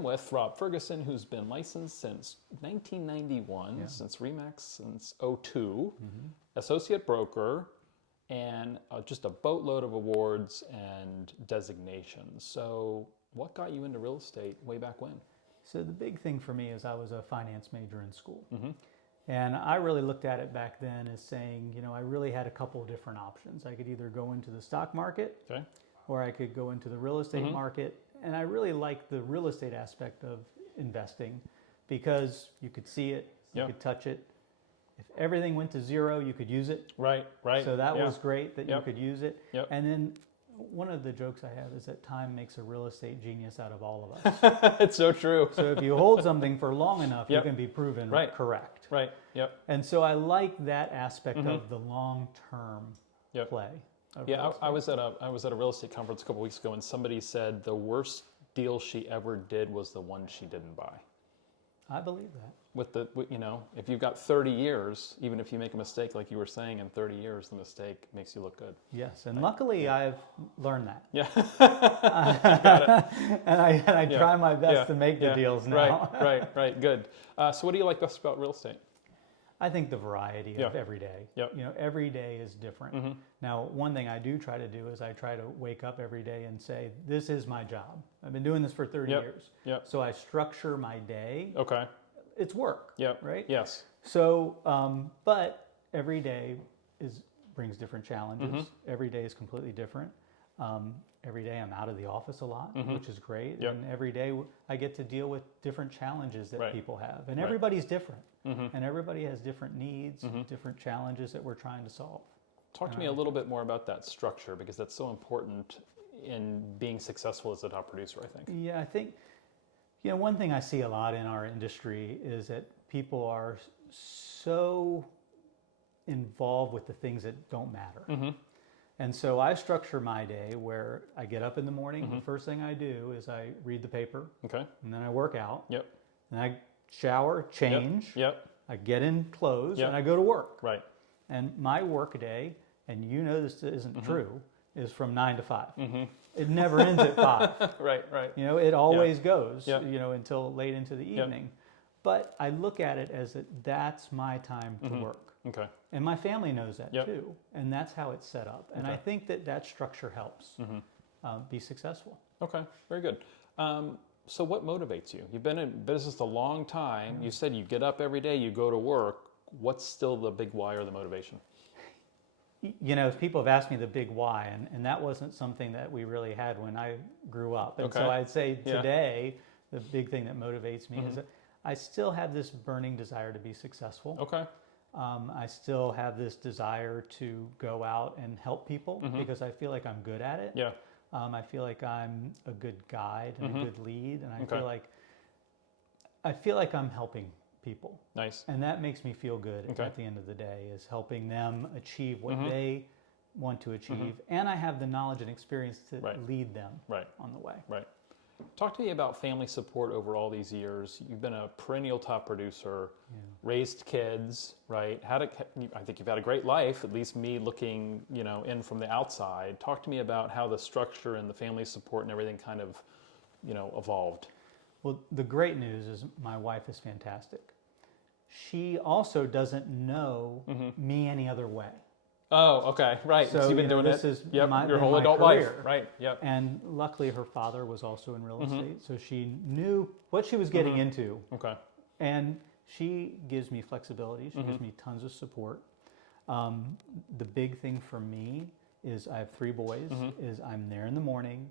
am with Rob Ferguson, who's been licensed since 1991, since RE/MAX since '02, associate broker, and just a boatload of awards and designations. So what got you into real estate way back when? So the big thing for me is I was a finance major in school. And I really looked at it back then as saying, you know, I really had a couple of different options. I could either go into the stock market, or I could go into the real estate market. And I really liked the real estate aspect of investing because you could see it, you could touch it. If everything went to zero, you could use it. Right. So that was great that you could use it. And then one of the jokes I have is that time makes a real estate genius out of all of us. It's so true. So if you hold something for long enough, you can be proven correct. Right. And so I like that aspect of the long-term play. Yeah, I was at a real estate conference a couple weeks ago, and somebody said the worst deal she ever did was the one she didn't buy. I believe that. You know, if you've got 30 years, even if you make a mistake, like you were saying, in 30 years, the mistake makes you look good. Yes, and luckily I've learned that. Yeah. and I try my best to make the deals now. Right. Good. So what do you like best about real estate? I think the variety of every day. You know, every day is different. Now, one thing I do try to do is I try to wake up every day and say, this is my job. I've been doing this for 30 years. So I structure my day. Okay. It's work. Right? Yes. So, but every day brings different challenges. Every day is completely different. Every day I'm out of the office a lot, which is great. And every day I get to deal with different challenges that people have. And everybody's different. And everybody has different needs, different challenges that we're trying to solve. Talk to me a little bit more about that structure, because that's so important in being successful as a top producer, I think. Yeah, I think, you know, one thing I see a lot in our industry is that people are so involved with the things that don't matter. And so I structure my day where I get up in the morning. The first thing I do is I read the paper. And then I work out. And I shower, change. I get in clothes and I go to work. And my work day, and you know this isn't true, is from 9 to 5. It never ends at 5. You know, it always goes, you know, until late into the evening. But I look at it as that's my time to work. And my family knows that too. And that's how it's set up. And I think that structure helps be successful. Okay, very good. So what motivates you? You've been in business a long time. You said you get up every day, you go to work. What's still the big why or the motivation? You know, people have asked me the big why, and that wasn't something that we really had when I grew up. And so I'd say today, the big thing that motivates me is that I still have this burning desire to be successful. I still have this desire to go out and help people because I feel like I'm good at it. I feel like I'm a good guide and a good lead, and I feel like I'm helping people. And that makes me feel good at the end of the day, is helping them achieve what they want to achieve. And I have the knowledge and experience to lead them on the way. Talk to me about family support over all these years. You've been a perennial top producer, raised kids, right? I think you've had a great life, at least me looking, you know, in from the outside. Talk to me about how the structure and the family support and everything kind of, you know, evolved. Well, the great news is my wife is fantastic. She also doesn't know me any other way. Oh, okay, right. So you've been doing this it is your whole adult life, right? And luckily, her father was also in real estate, so she knew what she was getting into. And she gives me flexibility. She gives me tons of support. The big thing for me is I have 3 boys. Is I'm there in the morning.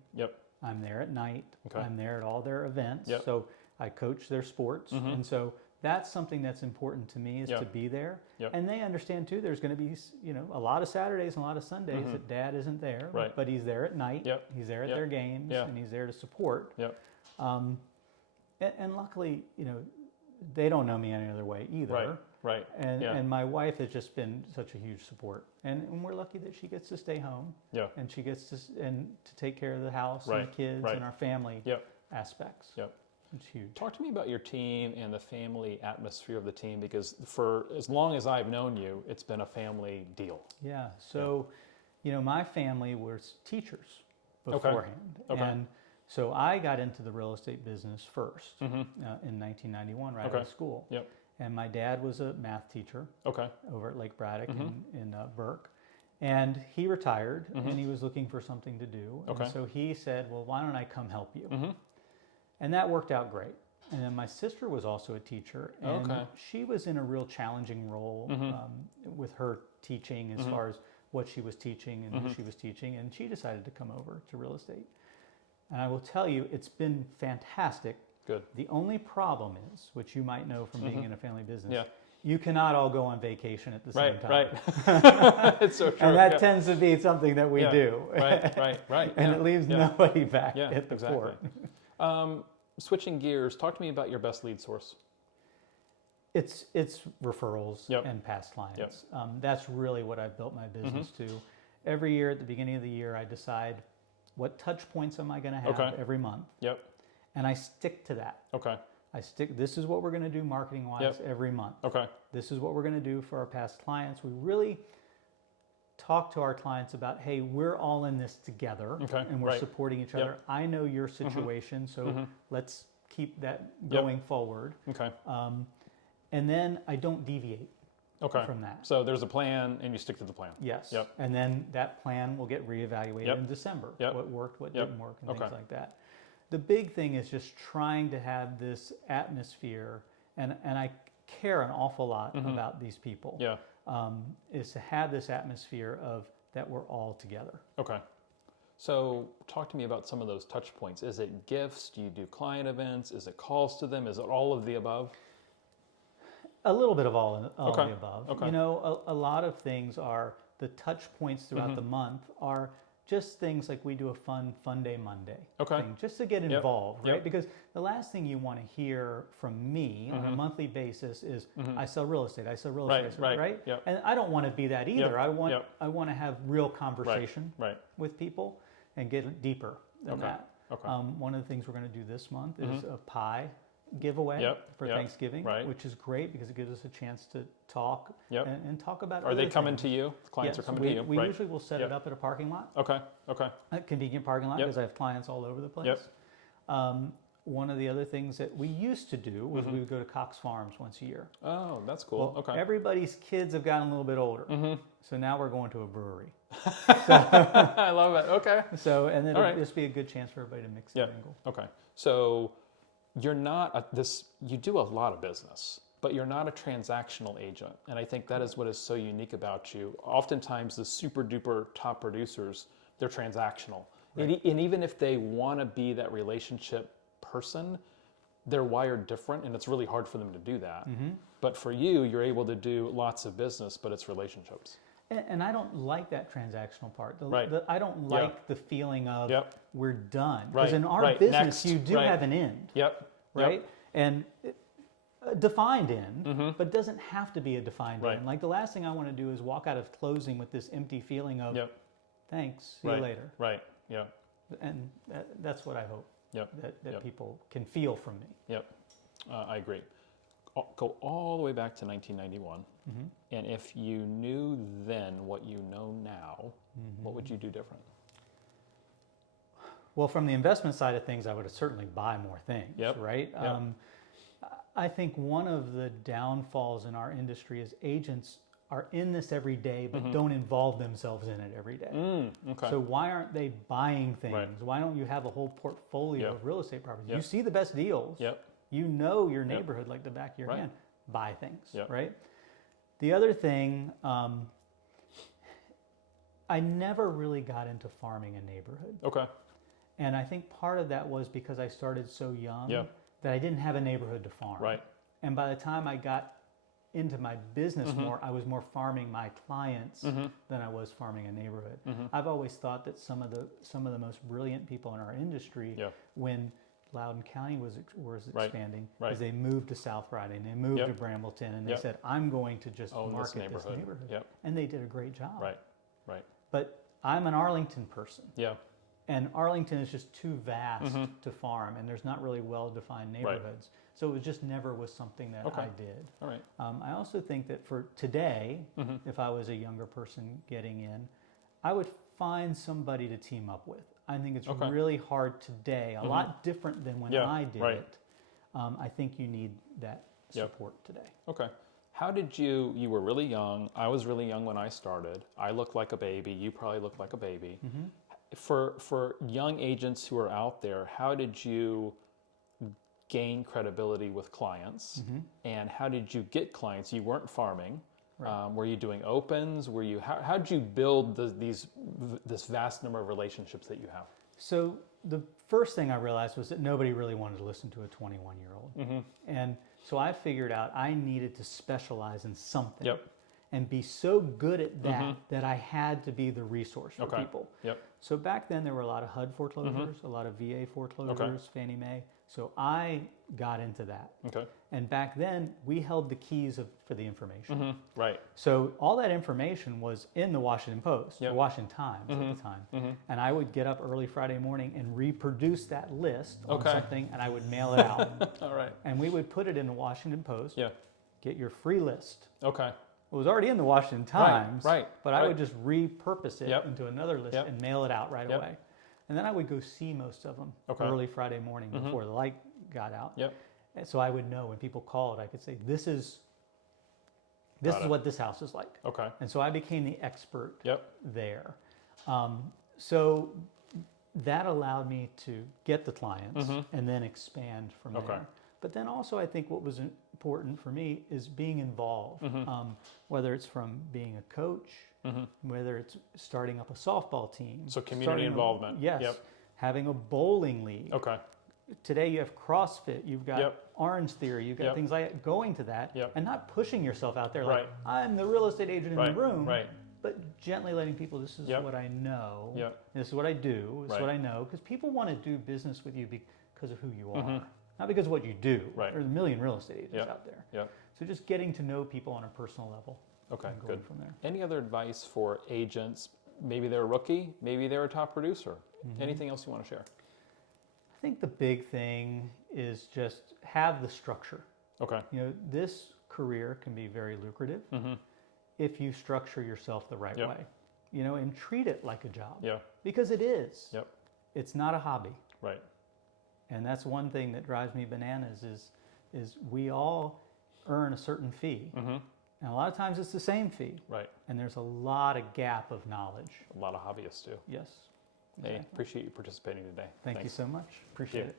I'm there at night. I'm there at all their events. So I coach their sports, and so that's something that's important to me, is to be there. And they understand too, there's going to be, you know, a lot of Saturdays and a lot of Sundays that Dad isn't there, but he's there at night. He's there at their games, and he's there to support. And luckily, you know, they don't know me any other way either. And my wife has just been such a huge support. And we're lucky that she gets to stay home. And she gets to take care of the house and the kids and our family aspects. It's huge. Talk to me about your team and the family atmosphere of the team, because for as long as I've known you, it's been a family deal. So, you know, my family was teachers beforehand. And So I got into the real estate business first in 1991, right out of school. Yep. And my dad was a math teacher Okay. over at Lake Braddock in Burke. And he retired and he was looking for something to do. Okay. And so he said, well, why don't I come help you? And that worked out great. And then my sister was also a teacher. And she was in a real challenging role with her teaching as far as what she was teaching and who she was teaching. And she decided to come over to real estate. And I will tell you, it's been fantastic. Good. The only problem is, which you might know from being in a family business, you cannot all go on vacation at the same time. Right. It's so true. And that tends to be something that we do. Right. And it leaves nobody back at the exactly. port. Switching gears, talk to me about your best lead source. It's referrals and past clients. That's really what I've built my business to. Every year at the beginning of the year, I decide what touch points am I going to have every month. And I stick to that. This is what we're going to do marketing-wise every month. This is what we're going to do for our past clients. We really talk to our clients about, hey, we're all in this together and we're supporting each other. I know your situation, so let's keep that going forward. And then I don't deviate from that. So there's a plan and you stick to the plan. Yes. And then that plan will get reevaluated in December. What worked, what didn't work, and things like that. The big thing is just trying to have this atmosphere, and I care an awful lot about these people, is to have this atmosphere of that we're all together. So talk to me about some of those touch points. Is it gifts? Do you do client events? Is it calls to them? Is it all of the above? A little bit of all of the above. You know, a lot of things are the touch points throughout the month are just things like we do a fun day Monday thing, just to get involved, right? Because the last thing you want to hear from me on a monthly basis is, I sell real estate, right? And I don't want to be that either. I want to have real conversation with people and get deeper than that. One of the things we're going to do this month is a pie giveaway for Thanksgiving, which is great because it gives us a chance to talk and talk about. Are they coming to you? Clients are coming to you. We usually will set it up at a parking lot. A convenient parking lot because I have clients all over the place. One of the other things that we used to do was we would go to Cox Farms once a year. Oh, that's cool. Well, everybody's kids have gotten a little bit older, so now we're going to a brewery. I love it. So, and then it'll just be a good chance for everybody to mix and mingle. So you're not you do a lot of business, but you're not a transactional agent. And I think that is what is so unique about you. Oftentimes the super duper top producers, they're transactional. And even if they want to be that relationship person, they're wired different and it's really hard for them to do that. But for you, you're able to do lots of business, but it's relationships. And I don't like that transactional part. I don't like the feeling of we're done. Because in our business, you do have an end. Right? And a defined end, but it doesn't have to be a defined end. Like the last thing I want to do is walk out of closing with this empty feeling of, thanks, see you later. And that's what I hope that people can feel from me. I agree. Go all the way back to 1991. And if you knew then what you know now, what would you do different? Well, from the investment side of things, I would certainly buy more things, right? I think one of the downfalls in our industry is agents are in this every day, but don't involve themselves in it every day. So why aren't they buying things? Why don't you have a whole portfolio of real estate properties? You see the best deals. You know your neighborhood like the back of your hand. Buy things, right? The other thing, I never really got into farming a neighborhood. And I think part of that was because I started so young that I didn't have a neighborhood to farm. And by the time I got into my business more, I was more farming my clients than I was farming a neighborhood. I've always thought that some of the most brilliant people in our industry, when Loudoun County was expanding, is they moved to South Riding, they moved to Brambleton, and they said, I'm going to just market this neighborhood. And they did a great job. But I'm an Arlington person. And Arlington is just too vast to farm, and there's not really well-defined neighborhoods. So it just never was something that I did. I also think that for today, if I was a younger person getting in, I would find somebody to team up with. I think it's Okay. really hard today, a lot different than when Yeah, I did right. it. I think you need that Yep. support today. Okay. How did you were really young. I was really young when I started. I looked like a baby. You probably looked like a baby. For young agents who are out there, how did you gain credibility with clients? And how did you get clients? You weren't farming. Right. Were you doing opens? Were you how did you build this vast number of relationships that you have? So the first thing I realized was that nobody really wanted to listen to a 21-year-old. And so I figured out I needed to specialize in something Yep. and be so good at that that I had to be the resource for Okay. people. Yep. So back then there were a lot of HUD foreclosures, a lot of VA foreclosures, Fannie Mae. So I got into that. Okay. And back then we held the keys for the information. Right. So all that information was in the Washington Post, Yep. or Washington Times at the time. And I would get up early Friday morning and reproduce that list on Okay. something, and I would mail it out. All right. And we would put it in the Washington Post, Yeah. get your free list. Okay. It was already in the Washington Times, right, but I right. would just repurpose it Yep. into another list Yep. and mail it out right Yep. away. And then I would go see most of them Okay. early Friday morning before the light got out. Yep. And so I would know when people called, I could say, this is Got it. what this house is like. Okay. And so I became the expert Yep. there. So that allowed me to get the clients and then expand from Okay. there. But then also I think what was important for me is being involved, whether it's from being a coach, whether it's starting up a softball team. So community starting involvement. Yes. Yep. Having a bowling league. Okay. Today you have CrossFit, you've got Yep. Orange Theory, you've got Yep. thing like going to that Yep. and not pushing yourself out there like, Right. I'm the real estate agent in Right. the room, Right. but gently letting people, this is Yep. what I know, Yep. this is what I do, this is Right. what I know, because people want to do business with you because of who you are, not because of what you do. Right. There's a million real estate agents Yep. out there. Yep. So just getting to know people on a personal level Okay. and going Good. from there. Any other advice for agents? Maybe they're a rookie. Maybe they're a top producer. Anything else you want to share? I think the big thing is just have the structure. Okay. You know, this career can be very lucrative if you structure yourself the right Yep. way, you know, and treat it like a job. Yeah. Because it is. Yep. It's not a hobby. Right. And that's one thing that drives me bananas is we all earn a certain fee. And a lot of times it's the same fee. Right. And there's a lot of gap of knowledge. A lot of hobbyists too. Yes. Hey, Exactly. appreciate you participating today. Thank you Thanks. so much. Appreciate Yeah. it.